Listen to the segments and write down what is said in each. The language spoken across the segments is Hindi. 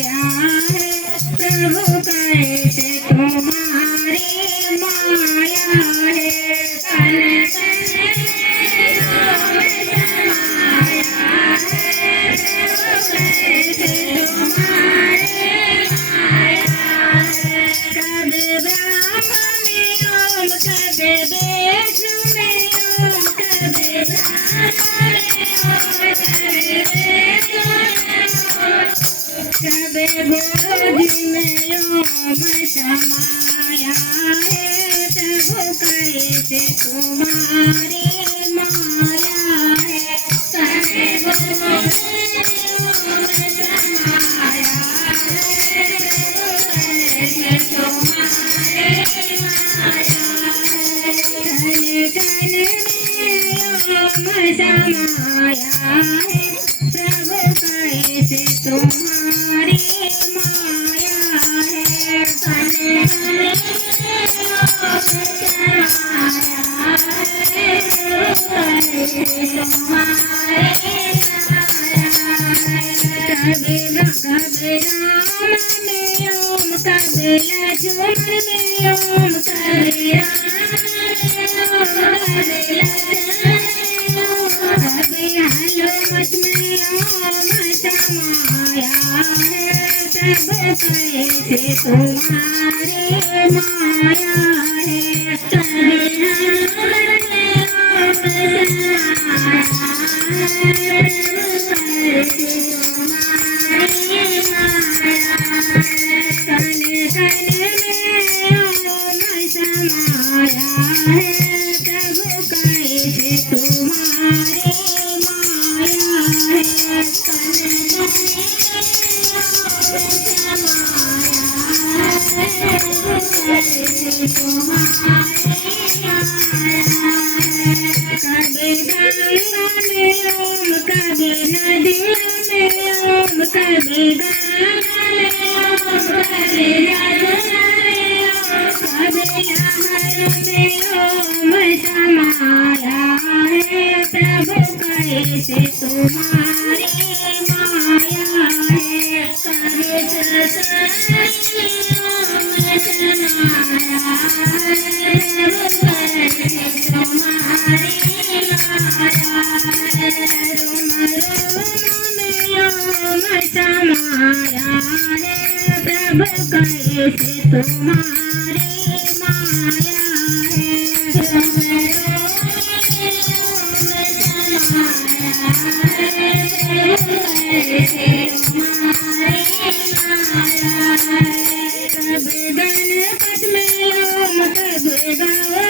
समाया है प्रभु कैसे तुम्हारी माया है कन कबे गोद में ओम समाया है प्रभु कैसे तुम्हारी माया है कबे गोद में ओम समाया है कैसे तुम्हारी माया है कन कन में ओम समाया है प्रभु कैसे तुम्हारी माया है कन कबे राम में ओम कबे लक्ष्मण में ओम कबे कबे हनुमत में ओम समाया है प्रभु कैसे तुम्हारी माया है कबे हनुमत में ओम समाया है कैसे तुम्हारी माया कन कन में ओम समाया है प्रभु कैसे तुम्हारी माया है कन कैसे तुम्हारी कबे गंगा में ओम कबे नदिया में ओम कबे गंगा में ओम कबे नदिया में ओम कबे नहर में ओम समाया है प्रभु कैसे तुम्हारी माया है कबे ससुर ओम समाया है प्रभु कैसे तुम्हारी माया है रोम रोम में ओम समाया है प्रभु कैसे तुम्हारी माया है रोम रोम में ओम समाया है प्रभु कैसे तुम्हारी माया है कबे गणपत में ओम कबे गौरा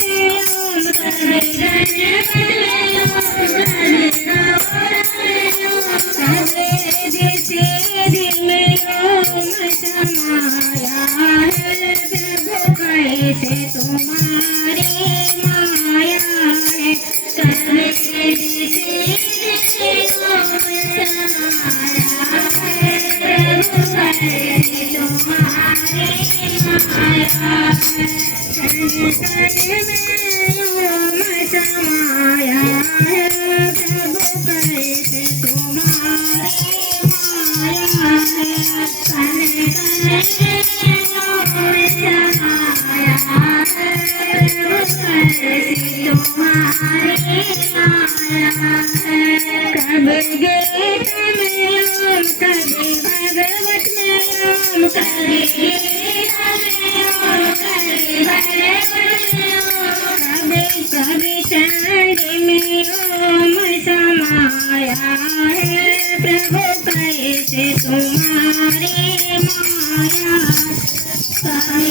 में ओम कबे गणपत में ओम कबे गौरा में ओम कबे जैसे दिल में ओम समाया है प्रभु कैसे तुम्हारी माया है कबे जैसे ओम समाया है प्रभु कैसे तुम्हारी माया है कन कन में ओम समाया है प्रभु कैसे तुम्हारी माया है कन कन में ओम समाया है प्रभु कैसे तुम्हारी माया है कबे गीता में ओम कबे भागवत में ओम कबे गीता में ओम कबे भागवत में ओम कबे कबे चंडी में ओम समाया है प्रभु कैसे तुम्हारी माया कबे